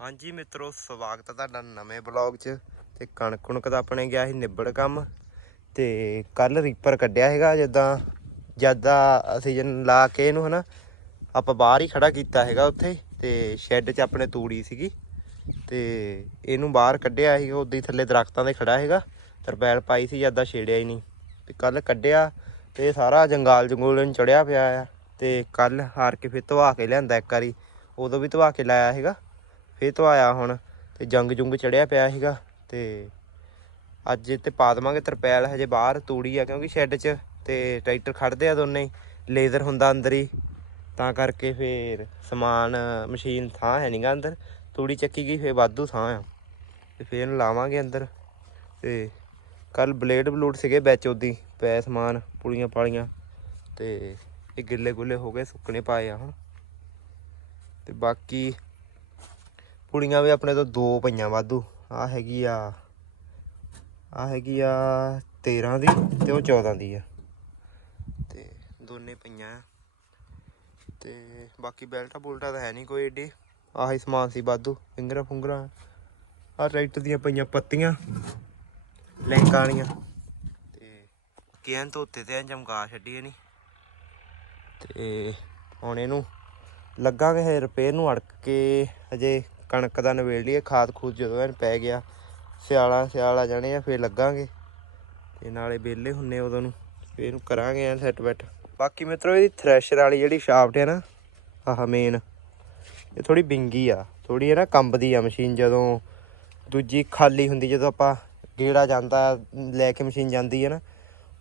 ਹਾਂਜੀ ਮਿੱਤਰੋ, ਸਵਾਗਤ ਹੈ ਤੁਹਾਡਾ ਨਵੇਂ ਬਲੌਗ 'ਚ। ਤੇ ਕਣਕ ਕੁਣਕ ਦਾ ਆਪਣੇ ਗਿਆ ਸੀ ਨਿਬੜ ਕੰਮ। ਤੇ ਕੱਲ ਰੀਪਰ ਕੱਢਿਆ ਹੈਗਾ ਜਿੱਦਾਂ, ਜਦਾ ਸੀਜ਼ਨ ਲਾ ਕੇ ਇਹਨੂੰ ਹਨਾ, ਆਪਾਂ ਬਾਹਰ ਹੀ ਖੜਾ ਕੀਤਾ ਹੈਗਾ ਉੱਥੇ, ਤੇ ਸ਼ੈੱਡ 'ਚ ਆਪਣੇ ਤੂੜੀ ਸੀਗੀ। ਤੇ ਇਹਨੂੰ ਬਾਹਰ ਕੱਢਿਆ ਸੀ ਉਦਾਂ ਹੀ ਥੱਲੇ ਦਰਖਤਾਂ ਦੇ ਖੜਾ ਹੈਗਾ ਤਰਪੈਲ ਪਾਈ ਸੀ, ਜਦਾ ਛੇੜਿਆ ਹੀ ਨਹੀਂ। ਤੇ ਕੱਲ ਕੱਢਿਆ, ਤੇ ਸਾਰਾ ਜੰਗਾਲ ਜੰਗੂਲ ਨੂੰ ਚੜਿਆ ਪਿਆ ਆ। ਤੇ ਕੱਲ ਹਾਰ ਕੇ ਫਿਰ ਧਵਾ ਕੇ ਲਿਆਂਦਾ ਇੱਕ ਵਾਰੀ। ਉਦੋਂ ਵੀ ਧਵਾ ਕੇ ਲਾਇਆ ਹੈਗਾ ਫੇਰ ਧਵਾਇਆ ਹੁਣ ਤੇ ਜੰਗ ਜੁੰਗ ਚੜਿਆ ਪਿਆ ਸੀਗਾ ਤੇ ਅੱਜ ਤੇ ਪਾ ਦੇਵਾਂਗੇ ਤਰਪੈਲ ਹਜੇ ਬਾਹਰ ਤੂੜੀ ਆ ਕਿਉਂਕਿ ਸ਼ੈੱਡ 'ਚ ਤੇ ਟਰੈਕਟਰ ਖੜਦੇ ਆ ਦੋਨੇ ਹੀ, ਲੇਜ਼ਰ ਹੁੰਦਾ ਅੰਦਰ ਹੀ। ਤਾਂ ਕਰਕੇ ਫੇਰ ਸਮਾਨ, ਮਸ਼ੀਨ ਥਾਂ ਹੈ ਨਹੀਂਗਾ ਅੰਦਰ, ਤੂੜੀ ਚੱਕੀ ਗਈ, ਫੇਰ ਵਾਧੂ ਥਾਂ ਆ। ਤੇ ਫੇਰ ਲਾਵਾਂਗੇ ਅੰਦਰ। ਤੇ ਕੱਲ ਬਲੇਡ ਬਲੂਡ ਸੀਗੇ ਵਿੱਚ ਉਹਦੀ, ਪੈ ਸਮਾਨ ਪੁਲੀਆਂ ਪਾਲੀਆਂ। ਤੇ ਇਹ ਗਿੱਲੇ ਗੁੱਲੇ ਹੋ ਗਏ, ਸੁੱਕਣੇ ਪਾਏ ਆ ਹੁਣ। ਤੇ ਬਾਕੀ ਕੁੜੀਆਂ ਵੀ ਆਪਣੇ ਤੋਂ ਦੋ ਪਈਆਂ ਵਾਧੂ। ਆ ਹੈਗੀ ਆ ਆ ਹੈਗੀ ਆ 13 ਦੀ ਤੇ ਉਹ 14 ਦੀ ਆ। ਤੇ ਦੋਨੇ ਪਈਆਂ ਆ। ਤੇ ਬਾਕੀ ਬੈਲਟਾ ਬੁਲਟਾ ਤਾਂ ਹੈ ਨਹੀਂ ਕੋਈ ਏਡੀ। ਆਹੀ ਸਮਾਨ ਸੀ ਵਾਧੂ, ਫਿੰਗਰਾਂ ਫੁੰਗਰਾਂ। ਆ ਟਰੈਕਟਰ ਦੀਆਂ ਪਈਆਂ ਪੱਤੀਆਂ, ਲੈਂਕਾਂ ਵਾਲੀਆਂ। ਤੇ ਕਿਹਨ ਧੋਤੇ ਤੇ ਚਮਕਾ ਛੱਡੀ ਨਹੀਂ ਤੇ ਹੁਣ ਇਹਨੂੰ ਲੱਗਾਂਗੇ ਰਿਪੇਅਰ ਨੂੰ ਅੜਕ ਕੇ ਹਜੇ ਕਣਕ ਦਾ ਨਵੇੜ ਲਈਏ ਖਾਦ ਖੂਦ ਜਦੋਂ ਐਨ ਪੈ ਗਿਆ, ਸਿਆਲਾ, ਸਿਆਲ ਆ ਜਾਣੇ ਆ, ਫੇਰ ਲੱਗਾਂਗੇ। ਤੇ ਨਾਲੇ ਵਿਹਲੇ ਹੁੰਨੇ ਉਦੋਂ ਨੂੰ, ਫੇਰ ਇਹਨੂੰ ਕਰਾਂਗੇ ਐਨ ਸੈੱਟ ਬੈਟ ਬਾਕੀ ਮਿੱਤਰੋ, ਇਹਦੀ ਥ੍ਰੈਸ਼ਰ ਵਾਲੀ ਜਿਹੜੀ ਸ਼ਾਫਟ ਹੈ ਨਾ, ਆਹ ਮੇਨ ਇਹ ਥੋੜੀ ਬਿੰਗੀ ਆ ਥੋੜੀ ਹੈ ਨਾ ਕੰਬਦੀ ਆ ਮਸ਼ੀਨ ਜਦੋਂ ਦੂਜੀ ਖਾਲੀ ਹੁੰਦੀ, ਜਦੋਂ ਆਪਾਂ ਗੇੜਾ ਜਾਂਦਾ, ਲੈ ਕੇ ਮਸ਼ੀਨ ਜਾਂਦੀ ਹੈ ਨਾ,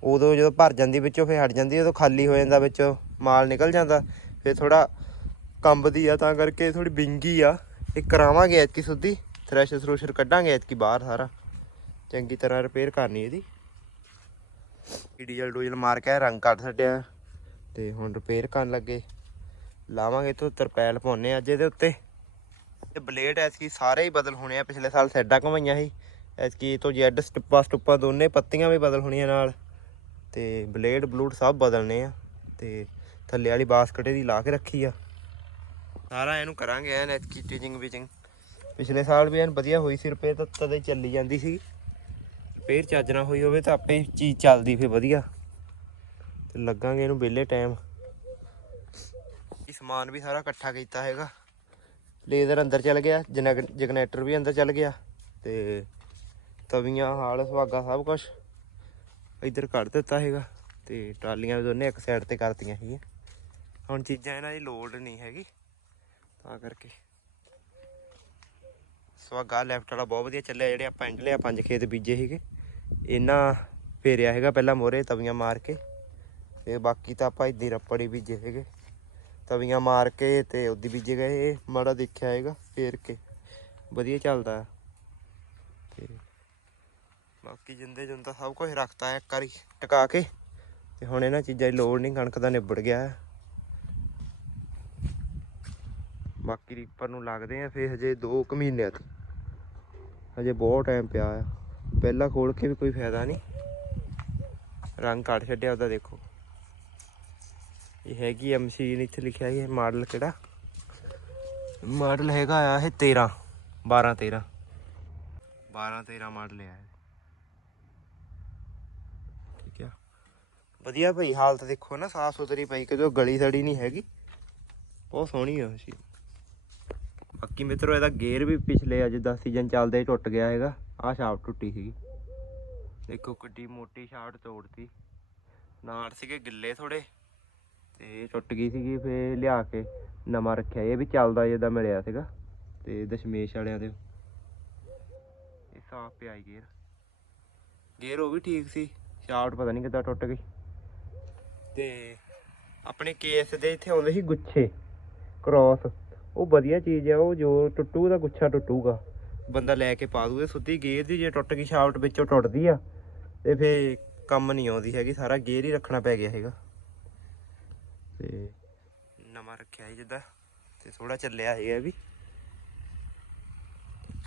ਉਦੋਂ ਜਦੋਂ ਭਰ ਜਾਂਦੀ ਵਿੱਚੋਂ, ਫੇਰ ਹਟ ਜਾਂਦੀ ਉਦੋਂ ਖਾਲੀ ਹੋ ਜਾਂਦਾ ਵਿੱਚੋਂ, ਮਾਲ ਨਿਕਲ ਜਾਂਦਾ, ਫੇਰ ਥੋੜਾ ਕੰਬਦੀ ਆ, ਤਾਂ ਕਰਕੇ ਥੋੜੀ ਬਿੰਗੀ ਆ। ਇਹ ਕਰਾਵਾਂਗੇ ਐਤਕੀ ਸੁੱਧੀ ਥ੍ਰੈਸ਼ਰ ਥਰੂਸ਼ਰ ਕੱਢਾਂਗੇ ਐਤਕੀ ਬਾਹਰ ਸਾਰਾ। ਚੰਗੀ ਤਰ੍ਹਾਂ ਰਿਪੇਅਰ ਕਰਨੀ ਇਹਦੀ। ਡੀਜ਼ਲ ਡੂਜ਼ਲ ਮਾਰ ਕੇ ਰੰਗ ਕੱਢ ਛੱਡਿਆ। ਤੇ ਹੁਣ ਰਿਪੇਅਰ ਕਰਨ ਲੱਗੇ। ਲਾਵਾਂਗੇ ਤੋਂ ਤਰਪੈਲ ਪਾਉਨੇ ਅੱਜ ਇਹਦੇ ਉੱਤੇ। ਤੇ ਬਲੇਡ ਐਸਕੀ ਸਾਰੇ ਹੀ ਬਦਲ ਹੋਣੇ ਆ, ਪਿਛਲੇ ਸਾਲ ਸੈੱਡਾਂ ਘੁਮਾਈਆਂ ਸੀ। ਐਤਕੀ ਤੋਂ ਜੈਡ ਸਟਿੱਪਾਂ ਸਟੁੱਪਾਂ ਦੋਨੇ ਪੱਤੀਆਂ ਵੀ ਬਦਲ ਹੋਣੀਆਂ ਨਾਲ। ਤੇ ਬਲੇਡ ਬਲੂਡ ਸਭ ਬਦਲਨੇ ਆ। ਤੇ ਥੱਲੇ ਵਾਲੀ ਬਾਸਕਟ ਇਹਦੀ ਲਾ ਕੇ ਰੱਖੀ ਆ। ਸਾਰਾ ਇਹਨੂੰ ਕਰਾਂਗੇ ਐਨ ਐਤਕੀ ਟੀਚਿੰਗ ਵਿਚਿੰਗ ਪਿਛਲੇ ਸਾਲ ਵੀ ਐਨ ਵਧੀਆ ਹੋਈ ਸੀ, ਰਿਪੇਅਰ ਤਾਂ ਤਦੇ ਚੱਲੀ ਜਾਂਦੀ ਸੀ। ਰਿਪੇਅਰ ਚੱਜ ਨਾ ਹੋਈ ਹੋਵੇ ਤਾਂ ਆਪੇ ਚੀਜ਼ ਚੱਲਦੀ ਫੇ ਵਧੀਆ। ਤੇ ਲੱਗਾਂਗੇ ਇਹਨੂੰ ਵਿਹਲੇ ਟਾਈਮ ਇਹ ਸਮਾਨ ਵੀ ਸਾਰਾ ਇਕੱਠਾ ਕੀਤਾ ਹੈਗਾ। ਲੇਜ਼ਰ ਅੰਦਰ ਚੱਲ ਗਿਆ, ਜਨੈਕ- ਜਗਨੇਟਰ ਵੀ ਅੰਦਰ ਚੱਲ ਗਿਆ। ਤੇ ਤਵੀਆਂ, ਹਾਲ, ਸੁਹਾਗਾ ਸਭ ਕੁਝ ਇੱਧਰ ਕੱਢ ਦਿੱਤਾ ਹੈਗਾ। ਤੇ ਟਰਾਲੀਆਂ ਵੀ ਦੋਨੇ ਇੱਕ ਸਾਈਡ ਤੇ ਕਰਤੀਆਂ ਸੀਗੀਆਂ। ਹੁਣ ਚੀਜ਼ਾਂ ਇਹਨਾਂ ਦੀ ਲੋਡ ਨਹੀਂ ਹੈਗੀ। ਤਾਂ ਕਰਕੇ। ਸੁਹਾਗਾ ਲੈਫਟ ਵਾਲਾ ਬਹੁਤ ਵਧੀਆ ਚੱਲਿਆ, ਜਿਹੜੇ ਆਪਾਂ ਇੰਡ ਲਿਆ, ਪੰਜ ਖੇਤ ਬੀਜੇ ਸੀਗੇ। ਇਹਨਾਂ ਫੇਰਿਆ ਹੈਗਾ ਪਹਿਲਾਂ ਮੋਰੇ ਤਵੀਆਂ ਮਾਰ ਕੇ, ਤੇ ਬਾਕੀ ਤਾਂ ਆਪਾਂ ਇੱਦੀ ਹੀ ਬੀਜੇ ਹੈਗੇ ਤਵੀਆਂ ਮਾਰ ਕੇ ਤੇ ਉਦੀ ਬੀਜੇ ਗਏ, ਇਹ ਮਾੜਾ ਦੇਖਿਆ ਹੈਗਾ ਫੇਰ ਕੇ। ਵਧੀਆ ਚੱਲਦਾ। ਹੈ। ਤੇ ਬਾਕੀ ਜਿੰਦੇ ਜੁੰਦਾ ਸਭ ਕੁਝ ਰੱਖਤਾ ਹੈ ਇੱਕ ਵਾਰੀ ਟਿਕਾ ਕੇ, ਤੇ ਹੁਣ ਇਹਨਾਂ ਚੀਜ਼ਾਂ ਦੀ ਲੋੜ ਨਹੀਂ ਕਣਕ ਦਾ ਨਿਬੜ ਗਿਆ ਹੈ ਬਾਕੀ ਰੀਪਰ ਨੂੰ ਲੱਗਦੇ ਆ, ਫੇਰ ਹਜੇ 2 ਕੁ ਮਹੀਨਿਆਂ ਤੇ ਹਜੇ ਬਹੁਤ ਟਾਈਮ ਪਿਆ ਆ। ਪਹਿਲਾਂ ਖੋਲ ਕੇ ਵੀ ਕੋਈ ਫਾਇਦਾ ਨਹੀਂ। ਰੰਗ ਕੱਢ ਛੱਡਿਆ ਉਹਦਾ ਦੇਖੋ। ਇਹ ਹੈਗੀ ਆ ਮਸ਼ੀਨ, ਇੱਥੇ ਲਿਖਿਆ ਇਹ ਮਾਡਲ ਕਿਹੜਾ? ਮਾਡਲ ਹੈਗਾ ਆ ਇਹ 13 12 13 12 13 ਮਾਡਲ ਆ ਠੀਕ ਆ। ਵਧੀਆ ਭਾਈ, ਹਾਲਤ ਦੇਖੋ ਨਾ, ਸਾਫ਼ ਸੁਥਰੀ ਪਈ ਕਿਦੋਂ ਗਲੀ ਸੜੀ ਨਹੀਂ ਹੈਗੀ। ਬਹੁਤ ਸੋਹਣੀ ਆ ਮਸ਼ੀਨ। ਬਾਕੀ ਮਿੱਤਰੋ, ਇਹਦਾ ਗੇਅਰ ਵੀ ਪਿਛਲੇ ਅੱਜ ਦਾ ਸੀਜ਼ਨ ਚੱਲਦੇ ਟੁੱਟ ਗਿਆ ਹੈਗਾ। ਆਹ ਸ਼ਾਫਟ ਟੁੱਟੀ ਸੀਗੀ। ਦੇਖੋ ਕਿੱਡੀ ਮੋਟੀ ਸ਼ਾਫਟ ਤੋੜਤੀ। ਨਾੜ ਸੀਗੇ ਗਿੱਲੇ ਥੋੜੇ ਤੇ ਟੁੱਟ ਗਈ ਸੀਗੀ ਫੇ ਲਿਆ ਕੇ ਨਵਾਂ ਰੱਖਿਆ। ਇਹ ਵੀ ਚੱਲਦਾ ਜਿੱਦਾਂ ਮਿਲਿਆ ਸੀਗਾ, ਤੇ ਦਸ਼ਮੇਸ਼ ਵਾਲਿਆਂ ਦੇ। ਇਹ ਸਾਫ਼ ਪਿਆ ਗੇਅਰ ਗੇਅਰ ਉਹ ਵੀ ਠੀਕ ਸੀ। ਸ਼ਾਫਟ ਪਤਾ ਨਹੀਂ ਕਿੱਦਾਂ ਟੁੱਟ ਗਈ। ਤੇ ਆਪਣੇ ਕੇਸ ਦੇ ਇੱਥੇ ਆਉਂਦੇ ਸੀ ਗੁੱਛੇ ਕ੍ਰਾਸ ਉਹ ਵਧੀਆ ਚੀਜ਼ ਆ, ਉਹ ਜੋ ਟੁੱਟੂ ਦਾ ਗੁੱਛਾ ਟੁੱਟੂਗਾ। ਬੰਦਾ ਲੈ ਕੇ ਪਾ ਦੂਗੇ, ਸੁੱਤੀ ਗੇਅਰ ਦੀ, ਜੇ ਟੁੱਟ ਗਈ ਸ਼ਾਫਟ ਵਿੱਚੋਂ ਟੁੱਟਦੀ ਆ, ਤੇ ਫੇ ਕੰਮ ਨਹੀਂ ਆਉਂਦੀ ਹੈਗੀ, ਸਾਰਾ ਗੇਅਰ ਹੀ ਰੱਖਣਾ ਪੈ ਗਿਆ ਹੈਗਾ। ਤੇ ਨਵਾਂ ਰੱਖਿਆ ਸੀ ਜਿੱਦਾਂ, ਤੇ ਥੋੜਾ ਚੱਲਿਆ ਹੈਗਾ ਵੀ।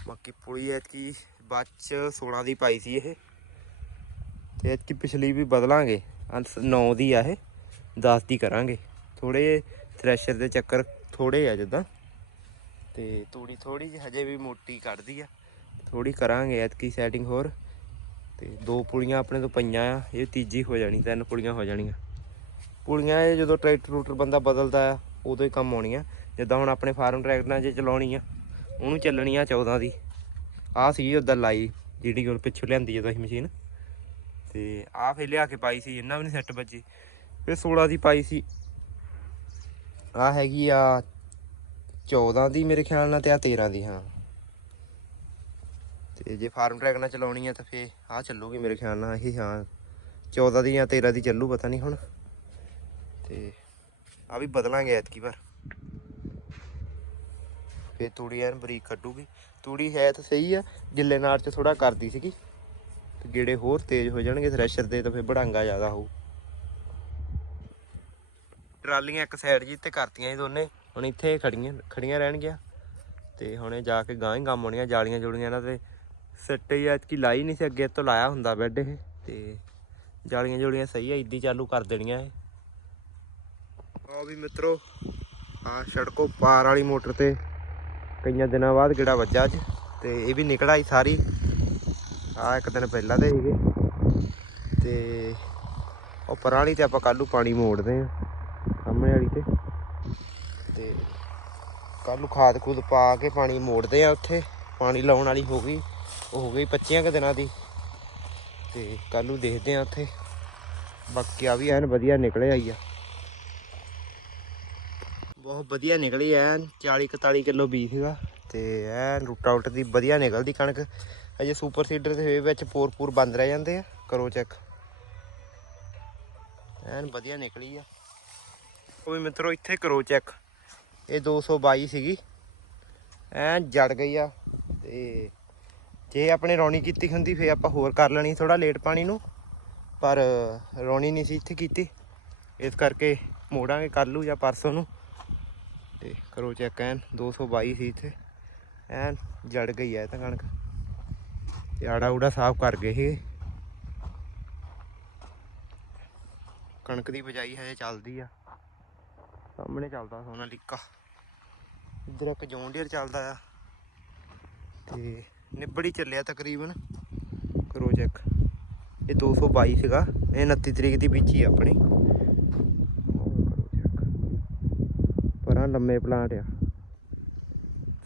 ਬਾਕੀ ਪੁਲੀ ਐਤਕੀ ਬੱਚ 16 ਦੀ ਪਾਈ ਸੀ ਇਹ। ਤੇ ਐਤਕੀ ਪਿਛਲੀ ਵੀ ਬਦਲਾਂਗੇ 9 ਦੀ ਆ ਇਹ 10 ਦੀ ਕਰਾਂਗੇ। ਥੋੜੇ ਥ੍ਰੈਸ਼ਰ ਦੇ ਚੱਕਰ ਥੋੜੇ ਆ ਜਿੱਦਾਂ। ਤੇ ਤੂੜੀ ਥੋੜੀ ਜਿਹੀ ਹਜੇ ਵੀ ਮੋਟੀ ਕੱਢਦੀ ਆ। ਥੋੜੀ ਕਰਾਂਗੇ ਐਤਕੀ ਸੈਟਿੰਗ ਹੋਰ। ਤੇ ਦੋ ਪੁਲੀਆਂ ਆਪਣੇ ਤੋਂ ਪਈਆਂ ਆ, ਇਹ ਤੀਜੀ ਹੋ ਜਾਣੀ, ਤਿੰਨ ਪੁਲੀਆਂ ਹੋ ਜਾਣੀਆਂ। ਪੁਲੀਆਂ ਇਹ ਜਦੋਂ ਟਰੈਕਟਰ ਰੂਟਰ ਬੰਦਾ ਬਦਲਦਾ ਆ, ਉਦੋਂ ਹੀ ਕੰਮ ਆਉਣੀਆਂ। ਜਿੱਦਾਂ ਹੁਣ ਆਪਣੇ ਫਾਰਮ ਟਰੈਕਟਰਾਂ 'ਚ ਚਲਾਉਣੀ ਆ, ਉਹਨੂੰ ਚੱਲਣੀ ਆ 14 ਦੀ। ਆਹ ਸੀ ਉਦਾਂ ਲਾਈ, ਜਿਹੜੀ ਹੁਣ ਪਿੱਛੋਂ ਲਿਆਂਦੀ ਜਦੋਂ ਅਸੀਂ ਮਸ਼ੀਨ। ਤੇ ਆਹ ਫੇ ਲਿਆ ਕੇ ਪਾਈ ਸੀ ਇਹਨਾਂ ਵੀ ਨਹੀਂ ਸੈੱਟ ਬੱਜੀ ਫਿਰ 16 ਦੀ ਪਾਈ ਸੀ। ਆਹ ਹੈਗੀ ਆ 14 ਦੀ ਮੇਰੇ ਖਿਆਲ ਨਾਲ ਤੇ ਆ 13 ਦੀ, ਹਾਂ। ਤੇ ਜੇ ਫਾਰਮ ਟਰੈਕ ਨਾਲ ਚਲਾਉਣੀ ਆ ਤਾਂ ਫੇ ਆਹ ਚੱਲੂਗੀ ਮੇਰੇ ਖਿਆਲ ਨਾਲ ਇਹ, ਹਾਂ। 14 ਦੀ ਜਾਂ 13 ਦੀ ਚੱਲੂ, ਪਤਾ ਨਹੀਂ ਹੁਣ। ਤੇ ਆ ਵੀ ਬਦਲਾਂਗੇ ਐਤਕੀ ਵਾਰ। ਫੇ ਤੂੜੀ ਐਨ ਬਰੀਕ ਕੱਢੂਗੀ ਤੂੜੀ ਹੈ ਤਾਂ ਸਹੀ ਆ, ਗਿੱਲੇ ਨਾੜ ਚ ਥੋੜਾ ਕਰਦੀ ਸੀਗੀ। ਤੇ ਗੇੜੇ ਹੋਰ ਤੇਜ਼ ਹੋ ਜਾਣਗੇ ਥ੍ਰੈਸ਼ਰ ਦੇ ਤਾਂ ਫੇ ਬੜਾਂਗਾ ਜ਼ਿਆਦਾ ਹੋਊ। ਟਰਾਲੀਆਂ ਇੱਕ ਸਾਈਡ ਜੀ ਤੇ ਕਰਤੀਆਂ ਇਹ ਦੋਨੇ। ਹੁਣ ਇੱਥੇ ਖੜੀਆਂ ਖੜੀਆਂ ਰਹਿਣਗੀਆਂ ਤੇ ਹੁਣੇ ਜਾ ਕੇ ਗਾਂ ਹੀ ਕੰਮ ਹੋਣੀਆਂ, ਜਾਲੀਆਂ ਜੁੜੀਆਂ ਇਹਨਾਂ ਤੇ ਸਿੱਟੇ ਹੀ ਕਿ ਲਾਈ ਨਹੀਂ ਸੀ, ਅੱਗੇ ਤੋਂ ਲਾਇਆ ਹੁੰਦਾ ਬੈੱਡ ਇਹ। ਤੇ ਜਾਲੀਆਂ ਜੁੜੀਆਂ ਸਹੀ ਆ, ਇੱਦੀ ਚਾਲੂ ਕਰ ਦੇਣੀਆਂ ਇਹ। ਆ ਵੀ ਮਿੱਤਰੋ, ਆ ਸੜਕੋ ਪਾਰ ਵਾਲੀ ਮੋਟਰ ਤੇ ਕਈਆਂ ਦਿਨਾਂ ਬਾਅਦ ਗੇੜਾ ਵੱਜਾ ਅੱਜ। ਤੇ ਇਹ ਵੀ ਨਿਕਲ ਆਈ ਸਾਰੀ। ਆ ਇੱਕ ਦਿਨ ਪਹਿਲਾਂ ਦੇ ਸੀਗੇ। ਤੇ ਉਹ ਪਰਾਲੀ ਤੇ ਆਪਾਂ ਕੱਲੂ ਪਾਣੀ ਮੋੜਦੇ ਆ ਸਾਹਮਣੇ ਵਾਲੀ ਤੇ। ਕੱਲੂ ਖਾਦ ਖੂਦ ਪਾ ਕੇ ਪਾਣੀ ਮੋੜਦੇ ਆ ਉੱਥੇ। ਪਾਣੀ ਲਾਉਣ ਵਾਲੀ ਹੋ ਗਈ, ਉਹ ਹੋ ਗਈ 25 ਕੁ ਦਿਨਾਂ ਦੀ। ਤੇ ਕੱਲੂ ਦੇਖਦੇ ਆ ਉੱਥੇ। ਬਾਕੀ ਆ ਵੀ ਐਨ ਵਧੀਆ ਨਿਕਲੇ ਆਈ ਆ। ਬਹੁਤ ਵਧੀਆ ਨਿਕਲੀ ਐਨ 40 41 ਕਿਲੋ ਬੀਜ ਸੀਗਾ। ਤੇ ਐਨ ਰੂਟ ਆਊਟ ਦੀ ਵਧੀਆ ਨਿਕਲਦੀ ਕਣਕ। ਅਜੇ ਸੁਪਰ ਸੀਡਰ ਦੇ ਹੋਏ ਵਿੱਚ ਪੋਰ ਪੂਰ ਬੰਦ ਰਹਿ ਜਾਂਦੇ ਆ, ਕਰੋ ਚੈੱਕ ਐਨ ਵਧੀਆ ਨਿਕਲੀ ਆ। ਉਹ ਵੀ ਮਿੱਤਰੋ, ਇੱਥੇ ਕਰੋ ਚੈੱਕ ਇਹ 222 ਸੀਗੀ। ਐਨ ਜੜ ਗਈ ਆ। ਤੇ ਜੇ ਆਪਣੇ ਰੌਣੀ ਕੀਤੀ ਹੁੰਦੀ ਫੇ ਆਪਾਂ ਹੋਰ ਕਰ ਲੈਣੀ ਥੋੜਾ ਲੇਟ ਪਾਣੀ ਨੂੰ। ਪਰ ਰੌਣੀ ਨਹੀਂ ਸੀ ਇੱਥੇ ਕੀਤੀ। ਇਸ ਕਰਕੇ ਮੋੜਾਂਗੇ ਕੱਲ ਨੂੰ ਜਾਂ ਪਰਸੋਂ ਨੂੰ। ਤੇ ਕਰੋ ਚੈੱਕ ਐਨ 222 ਸੀ ਇੱਥੇ। ਐਨ ਜੜ ਗਈ ਐ ਤਾਂ ਕਣਕ। ਤੇ ਆੜਾ ਊੜਾ ਸਾਫ਼ ਕਰ ਗਏ ਇਹ। ਕਣਕ ਦੀ ਬਜਾਈ ਹਜੇ ਚੱਲਦੀ ਆ। ਸਾਹਮਣੇ ਚੱਲਦਾ ਸੋਨਾ ਲਿੱਕਾ। ਇਧਰ ਇੱਕ ਜੌਨ ਡੀਅਰ ਚੱਲਦਾ ਆ। ਤੇ ਨਿਬੜੀ ਚੱਲਿਆ ਤਕਰੀਬਨ। ਕਰੋ ਚੈੱਕ ਇਹ 222 ਸੀਗਾ। ਇਹ 29 ਤਰੀਕ ਦੀ ਬੀਜੀ ਆਪਣੀ। ਪਰਾਂ ਲੰਮੇ ਪਲਾਂਟ ਆ।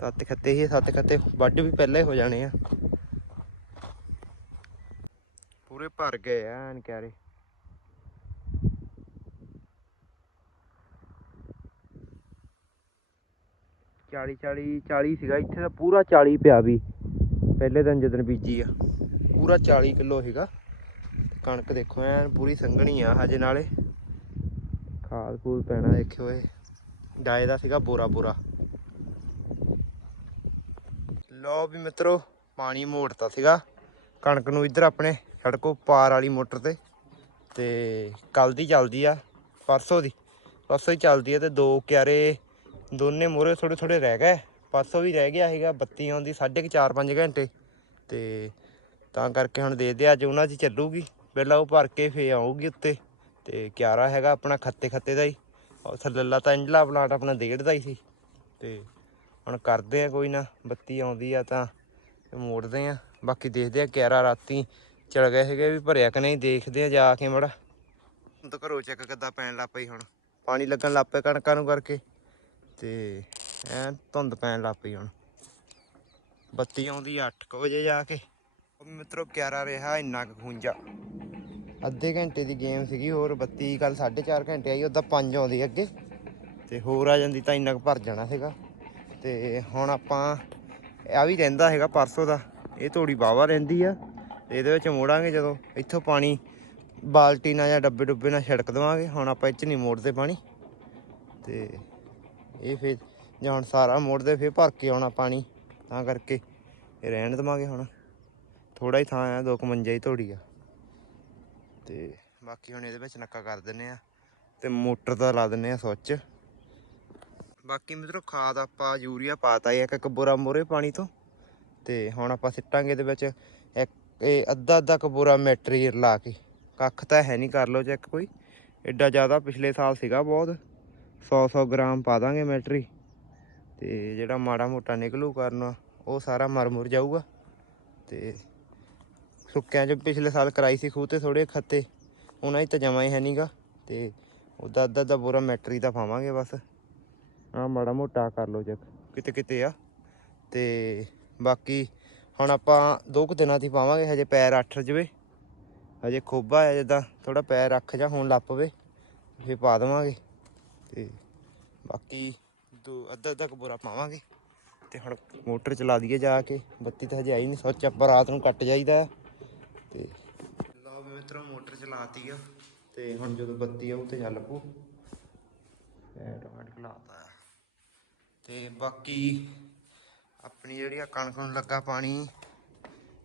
ਸੱਤ ਖੱਤੇ ਹੀ ਸੱਤ ਖੱਤੇ ਵੱਢ ਵੀ ਪਹਿਲਾਂ ਹੀ ਹੋ ਜਾਣੇ ਆ। ਪੂਰੇ ਭਰ ਗਏ ਐਨ ਕਹਰੇ 40 40 40 ਸੀਗਾ, ਇੱਥੇ ਤਾਂ ਪੂਰਾ 40 ਪਿਆ ਵੀ। ਪਹਿਲੇ ਦਿਨ ਜਦੋਂ ਬੀਜੀ ਆ। ਪੂਰਾ ਚਾਲੀ ਕਿੱਲੋ ਸੀਗਾ। ਕਣਕ ਦੇਖੋ, ਐਨ ਪੂਰੀ ਸੰਘਣੀ ਆ, ਹਜੇ ਨਾਲੇ। ਖਾਦ ਖੂਦ ਪੈਣਾ, ਦੇਖਿਓ ਇਹ। ਡਾਏ ਦਾ ਸੀਗਾ ਬੋਰਾ ਬੋਰਾ। ਲਓ ਵੀ ਮਿੱਤਰੋ, ਪਾਣੀ ਮੋੜਤਾ ਸੀਗਾ। ਕਣਕ ਨੂੰ ਇੱਧਰ ਆਪਣੇ ਸੜਕੋ ਪਾਰ ਵਾਲੀ ਮੋਟਰ ਤੇ। ਤੇ ਕੱਲ ਦੀ ਚੱਲਦੀ ਆ, ਪਰਸੋਂ ਦੀ। ਪਰਸੋਂ ਹੀ ਚੱਲਦੀ ਆ ਤੇ ਦੋ ਕਿਆਰੇ ਦੋਨੇ ਮੋਰੇ ਥੋੜੇ ਥੋੜੇ ਰਹਿ ਗਏ, ਪਰਸੋਂ ਵੀ ਰਹਿ ਗਿਆ ਸੀਗਾ, ਬੱਤੀ ਆਉਂਦੀ 4.5 5 ਘੰਟੇ, ਤੇ ਤਾਂ ਕਰਕੇ ਹੁਣ ਦੇਖਦੇ ਦੇ ਅੱਜ ਉਹਨਾਂ 'ਚ ਚੱਲੂਗੀ, ਪਹਿਲਾਂ ਉਹ ਭਰ ਕੇ ਫੇ ਆਊਗੀ ਉੱਤੇ, ਤੇ ਕਿਆਰਾ ਹੈਗਾ ਆਪਣਾ ਖੱਤੇ ਖੱਤੇ ਦਾ ਹੀ ਉਹ ਥੱਲੇਲਾ ਤਾਂ ਇੰਜਲਾ ਪਲਾਂਟ ਆਪਣਾ ਡੇਢ ਦਾ ਹੀ ਸੀ, ਤੇ ਹੁਣ ਕਰਦੇ ਆ ਕੋਈ ਨਾ, ਬੱਤੀ ਆਉਂਦੀ ਆ ਤਾਂ ਮੋੜਦੇ ਆ, ਬਾਕੀ ਦੇਖਦੇ ਆ ਕਿਆਰਾ ਰਾਤੀ ਚਲ ਗਏ ਹੈਗੇ ਵੀ ਭਰਿਆ ਕਿ ਨਹੀਂ, ਦੇਖਦੇ ਆ ਜਾ ਕੇ ਮੜਾ। ਹੁਣ ਤਾਂ ਘਰੋਂ ਚੱਕ ਕਿੱਦਾਂ ਪੈਣ ਲੱਗ ਪਈ ਹੁਣ, ਪਾਣੀ ਲੱਗਣ ਲੱਗ ਪਿਆ ਕਣਕਾਂ ਨੂੰ ਕਰਕੇ। ਤੇ ਐ ਧੁੰਦ ਪੈਣ ਲੱਗ ਪਈ ਹੁਣ। ਬੱਤੀ ਆਉਂਦੀ 8 ਵਜੇ ਜਾ ਕੇ। ਉਹ ਮਿੱਤਰੋ ਕਿਆਰਾ ਰਿਹਾ ਇੰਨਾ ਕੁ ਖੂੰਜਾ ਅੱਧੇ ਘੰਟੇ ਦੀ ਗੇਮ ਸੀਗੀ, ਹੋਰ ਬੱਤੀ ਕੱਲ 4.5 ਘੰਟੇ ਆਈ ਉਦਾਂ 5 ਆਉਂਦੀ ਅੱਗੇ। ਤੇ ਹੋਰ ਆ ਜਾਂਦੀ ਤਾਂ ਇੰਨਾ ਕੁ ਭਰ ਜਾਣਾ ਸੀਗਾ। ਤੇ ਹੁਣ ਆਪਾਂ, ਆ ਵੀ ਰਹਿੰਦਾ ਹੈਗਾ ਪਰਸੋਂ ਦਾ। ਇਹ ਥੋੜੀ ਬਾਵਾ ਰਹਿੰਦੀ ਆ। ਤੇ ਇਹਦੇ ਵਿੱਚ ਮੋੜਾਂਗੇ ਜਦੋਂ ਇੱਥੋਂ ਪਾਣੀ ਬਾਲਟੀ ਨਾਲ ਜਾਂ ਡੱਬੇ ਡੁੱਬੇ ਨਾਲ ਛਿੜਕ ਦੇਵਾਂਗੇ। ਹੁਣ ਆਪਾਂ ਇੱਥੇ ਨਹੀਂ ਮੋੜਦੇ ਪਾਣੀ। ਤੇ ਇਹ ਫਿਰ ਜਾਂ ਹੁਣ ਸਾਰਾ ਮੋੜਦੇ, ਫਿਰ ਭਰ ਕੇ ਆਉਣਾ ਪਾਣੀ। ਤਾਂ ਕਰਕੇ ਰਹਿਣ ਦੇਵਾਂਗੇ ਹੁਣ। ਥੋੜਾ ਹੀ ਥਾਂ ਆ, ਦੋ ਕੁ ਮੰਜਾ ਹੀ ਧੋੜੀ ਆ। ਤੇ ਬਾਕੀ ਹੁਣ ਇਹਦੇ ਵਿੱਚ ਨੱਕਾ ਕਰ ਦਿੰਨੇ ਆ ਤੇ ਮੋਟਰ ਦਾ ਲਾ ਦਿੰਨੇ ਆ ਸੁੱਚ। ਬਾਕੀ ਮਿੱਤਰੋ, ਖਾਦ ਆਪਾਂ ਯੂਰੀਆ ਪਾਤਾ ਇੱਕ ਇੱਕ ਬੋਰਾ ਮੋਰੇ ਪਾਣੀ ਤੋਂ। ਤੇ ਹੁਣ ਆਪਾਂ ਸਿੱਟਾਂਗੇ ਇਹਦੇ ਵਿੱਚ ਇੱਕ, ਇਹ ਅੱਧਾ ਅੱਧਾ ਕਬੂਰਾ ਮੈਟਰੀਅਲ ਲਾ ਕੇ। ਕੱਖ ਤਾਂ ਹੈ ਨਹੀਂ ਕਰ ਲੋ ਚੈੱਕ ਕੋਈ। ਐਡਾ ਜ਼ਿਆਦਾ ਪਿਛਲੇ ਸਾਲ ਸੀਗਾ ਬਹੁਤ। 100 100 ਗ੍ਰਾਮ ਪਾ ਦਾਂਗੇ ਮੈਟਰੀ। ਤੇ ਜਿਹੜਾ ਮਾੜਾ ਮੋਟਾ ਨਿਕਲੂ ਕਰਨ, ਉਹ ਸਾਰਾ ਮਰ ਮੁਰ ਜਾਊਗਾ। ਤੇ ਸੁੱਕਿਆਂ ਚ ਪਿਛਲੇ ਸਾਲ ਕਰਾਈ ਸੀ ਖੂਹ ਤੇ ਥੋੜੇ ਖੱਤੇ, ਉਹਨਾਂ 'ਚ ਤਾਂ ਜਮਾ ਹੀ ਹੈ ਨਹੀਂਗਾ ਤੇ ਉਹਦਾ ਅੱਧਾ ਅੱਧਾ ਬੋਰਾ ਮੈਟਰੀ ਦਾ ਪਾਵਾਂਗੇ ਬਸ। ਆ ਮਾੜਾ ਮੋਟਾ ਕਰ ਲਓ ਚੈੱਕ। ਕਿਤੇ ਕਿਤੇ ਆ। ਤੇ ਬਾਕੀ ਹੁਣ ਆਪਾਂ ਦੋ ਕੁ ਦਿਨਾਂ ਦੀ ਪਾਵਾਂਗੇ, ਹਜੇ ਪੈਰ ਅੱਠ ਜਵੇ ਹਜੇ ਖੋਬਾ ਆ ਜਿੱਦਾਂ ਥੋੜਾ ਪੈਰ ਰੱਖ ਜਾ ਹੁਣ ਲੱਪ ਪਵੇ ਪਾ ਦੇਵਾਂਗੇ। ਤੇ ਬਾਕੀ ਦੋ ਅੱਧਾ ਅੱਧਾ ਕੁ ਪਾਵਾਂਗੇ ਤੇ ਹੁਣ ਮੋਟਰ ਚਲਾ ਦਈਏ ਜਾ ਕੇ। ਬੱਤੀ ਤਾਂ ਹਜੇ ਆਈ ਨਹੀਂ, ਸੋਚ ਆਪਾਂ ਰਾਤ ਨੂੰ ਕੱਟ ਜਾਈਦਾ ਆ ਤੇ ਲਓ ਮਿੱਤਰੋ, ਮੋਟਰ ਚਲਾਤੀ ਆ ਤੇ ਹੁਣ ਜਦੋਂ ਬੱਤੀ ਆਊ ਤੇ ਚੱਲ ਪੂ ਆਟੋਮੈਟਿਕ ਲਾਤਾ ਆ ਤੇ ਬਾਕੀ ਆਪਣੀ ਜਿਹੜੀ ਆ ਕਣਕ ਨੂੰ ਲੱਗਾ ਪਾਣੀ,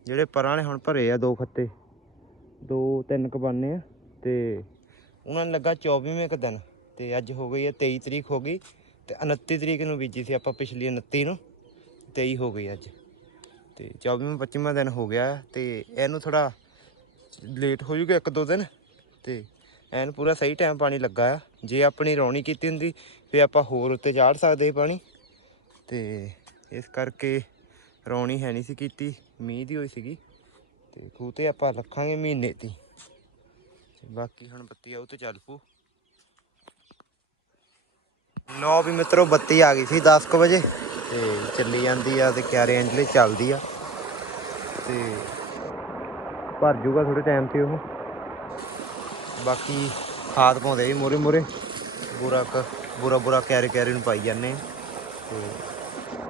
ਜਿਹੜੇ ਪਰਾਂ ਨੇ ਹੁਣ ਭਰੇ ਆ ਦੋ ਖੱਤੇ, ਦੋ ਤਿੰਨ ਕੁ ਬੰਨੇ ਆ ਤੇ ਉਹਨਾਂ ਨੂੰ ਲੱਗਾ 24ਵੇਂ ਕ ਦਿਨ। ਤੇ ਅੱਜ ਹੋ ਗਈ ਹੈ 23 ਤਰੀਕ ਹੋ ਗਈ ਤੇ 29 ਤਰੀਕ ਨੂੰ ਬੀਜੀ ਸੀ ਆਪਾਂ ਪਿਛਲੀ 29 ਨੂੰ 23 ਹੋ ਗਈ ਅੱਜ। ਤੇ 24ਵਾਂ 25ਵਾਂ ਦਿਨ ਹੋ ਗਿਆ ਹੈ ਤੇ ਇਹਨੂੰ ਥੋੜਾ ਲੇਟ ਹੋ ਜੂਗਾ ਇੱਕ ਦੋ ਦਿਨ ਤੇ ਐਨ ਪੂਰਾ ਸਹੀ ਟਾਈਮ ਪਾਣੀ ਲੱਗਾ ਆ। ਜੇ ਆਪਣੀ ਰੌਣੀ ਕੀਤੀ ਹੁੰਦੀ ਫੇ ਆਪਾਂ ਹੋਰ ਉੱਤੇ ਚਾੜ ਸਕਦੇ ਪਾਣੀ। ਤੇ ਇਸ ਕਰਕੇ ਰੌਣੀ ਹੈ ਨਹੀਂ ਸੀ ਕੀਤੀ, ਮੀਂਹ ਦੀ ਹੋਈ ਸੀਗੀ। ਤੇ ਖੂਹ ਤੇ ਆਪਾਂ ਰੱਖਾਂਗੇ ਮਹੀਨੇ ਦੀ। ਤੇ ਬਾਕੀ ਹੁਣ ਬੱਤੀ ਆਉ ਤੇ ਚੱਲ ਪੂ ਲੋ ਵੀ ਮਿੱਤਰੋ, ਬੱਤੀ ਆ ਗਈ ਸੀ 10 ਕੁ ਵਜੇ। ਤੇ ਚੱਲੀ ਜਾਂਦੀ ਆ ਤੇ ਕਿਆਰੇ ਅੰਜਲੇ ਚੱਲਦੀ ਆ। ਤੇ ਭਰ ਜੂਗਾ ਥੋੜੇ ਟਾਈਮ ਤੇ ਉਹ। ਬਾਕੀ ਖਾਦ ਪਾਉਂਦੇ ਵੀ ਮੋਰੇ ਮੋਰੇ ਬੁਰਾ ਕ, ਬੁਰਾ ਬੁਰਾ ਕਿਆਰੇ ਕਿਆਰੇ ਨੂੰ ਪਾਈ ਜਾਂਦੇ ਆ। ਤੇ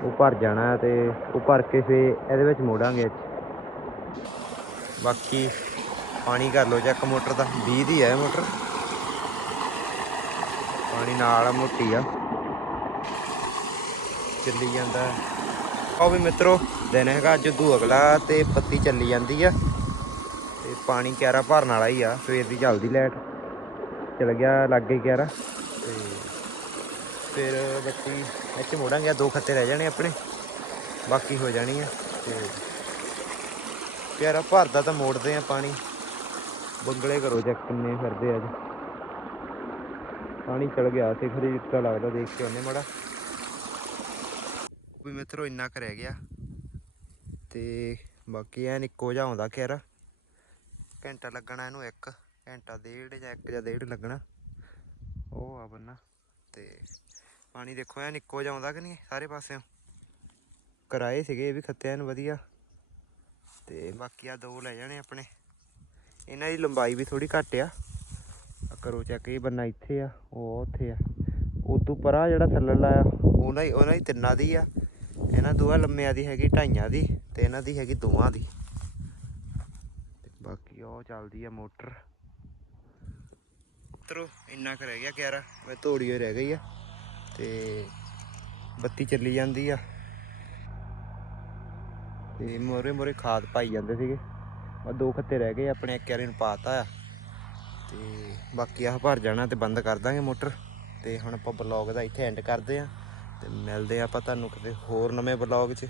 ਉਹ ਭਰ ਜਾਣਾ ਤੇ ਉਹ ਭਰ ਕੇ ਫੇ ਇਹਦੇ ਵਿੱਚ ਮੋੜਾਂਗੇ ਅੱਜ। ਬਾਕੀ ਪਾਣੀ ਕਰ ਲੋ ਚੈੱਕ ਮੋਟਰ ਦਾ। 20 ਦੀ ਹੈ ਮੋਟਰ। ਪਾਣੀ ਨਾਲ ਮੋਟੀ ਆ। ਚੱਲੀ ਜਾਂਦਾ। ਹੈ। ਵੀ ਮਿੱਤਰੋ, ਦਿਨ ਹੈਗਾ ਅੱਜ ਅਗਲਾ ਤੇ ਪੱਤੀ ਚੱਲੀ ਜਾਂਦੀ ਆ। ਤੇ ਪਾਣੀ ਕਿਆਰਾ ਭਰਨ ਵਾਲਾ ਹੀ ਆ, ਸਵੇਰ ਦੀ ਚੱਲਦੀ ਲੈਟ ਚਲ ਗਿਆ ਲੱਗ ਕਿਆਰਾ। ਤੇ ਫਿਰ ਬੱਤੀ ਇੱਥੇ ਮੋੜਾਂਗੇ ਦੋ ਖੱਤੇ ਰਹਿ ਜਾਣੇ ਆਪਣੇ। ਬਾਕੀ ਹੋ ਜਾਣੀ ਆ। ਤੇ ਕਿਆਰਾ ਭਰਦਾ ਤਾਂ ਮੋੜਦੇ ਆ ਪਾਣੀ। ਬੰਗਲੇ ਕਰੋ ਚੈੱਕ ਕਿੰਨੇ ਫਿਰਦੇ ਅੱਜ। ਪਾਣੀ ਚੜ ਗਿਆ ਸੀ ਖਰੀ ਇੱਕਾ ਲੱਗਦਾ, ਦੇਖ ਕੇ ਉਹਨੇ ਮੜਾ। ਵੀ ਮਿੱਤਰੋ, ਇੰਨਾ ਕੁ ਰਹਿ ਗਿਆ। ਤੇ ਬਾਕੀ ਐਨ ਇੱਕੋ ਜਿਹਾ ਆਉਂਦਾ ਖੈਰ। ਘੰਟਾ ਲੱਗਣਾ ਇਹਨੂੰ ਇੱਕ, ਘੰਟਾ ਡੇਢ ਜਾਂ ਇੱਕ ਜਾਂ ਡੇਢ ਲੱਗਣਾ। ਉਹ ਆ ਬੰਨਾ। ਤੇ ਪਾਣੀ ਦੇਖੋ, ਐਨ ਇੱਕੋ ਜਿਹਾ ਆਉਂਦਾ ਕਿ ਨਹੀਂ, ਸਾਰੇ ਪਾਸਿਓਂ। ਕਰਾਏ ਸੀਗੇ, ਇਹ ਵੀ ਖੱਤਿਆਂ ਨੂੰ ਵਧੀਆ। ਤੇ ਬਾਕੀ ਆ ਦੋ ਲੈ ਜਾਣੇ ਆਪਣੇ। ਇਹਨਾਂ ਦੀ ਲੰਬਾਈ ਵੀ ਥੋੜੀ ਘੱਟ ਆ। ਕਰੋ ਚੈੱਕ ਇਹ ਬੰਨਾ ਇੱਥੇ ਆ, ਉਹ ਉੱਥੇ ਆ। ਉਦੋਂ ਪਰਾਂ ਜਿਹੜਾ ਥੱਲੜਾ ਆ ਉਹਨਾਂ ਹੀ ਉਹਨਾਂ ਹੀ ਤਿੰਨਾਂ ਦੀ ਆ। ਇਹਨਾਂ ਦੋਹਾਂ ਲੰਮਿਆਂ ਦੀ ਹੈਗੀ, ਢਾਈਆਂ ਦੀ ਤੇ ਇਹਨਾਂ ਦੀ ਹੈਗੀ ਦੋਵਾਂ ਦੀ। ਤੇ ਬਾਕੀ ਉਹ ਚੱਲਦੀ ਆ ਮੋਟਰ। ਮਿੱਤਰੋ ਇੰਨਾ ਕੁ ਰਹਿ ਗਿਆ ਕਿਆਰਾ ਮੈਂ ਤੋੜੀ ਹੋਈ ਰਹਿ ਗਈ ਆ। ਤੇ ਬੱਤੀ ਚੱਲੀ ਜਾਂਦੀ ਆ। ਤੇ ਮੋਰੇ ਮੋਰੇ ਖਾਦ ਪਾਈ ਜਾਂਦੇ ਸੀਗੇ। ਆ ਦੋ ਖੱਤੇ ਰਹਿ ਗਏ, ਆਪਣੇ ਇੱਕ ਕਿਆਰੇ ਨੂੰ ਪਾਤਾ ਆ। ਤੇ ਬਾਕੀ ਆਹ ਭਰ ਜਾਣਾ ਤੇ ਬੰਦ ਕਰ ਦਾਂਗੇ ਮੋਟਰ। ਤੇ ਹੁਣ ਆਪਾਂ ਬਲੌਗ ਦਾ ਇੱਥੇ ਐਂਡ ਕਰਦੇ ਆ। ਤੇ ਮਿਲਦੇ ਆ ਆਪਾਂ ਤੁਹਾਨੂੰ ਕਿਤੇ ਹੋਰ ਨਵੇਂ ਬਲੌਗ 'ਚ।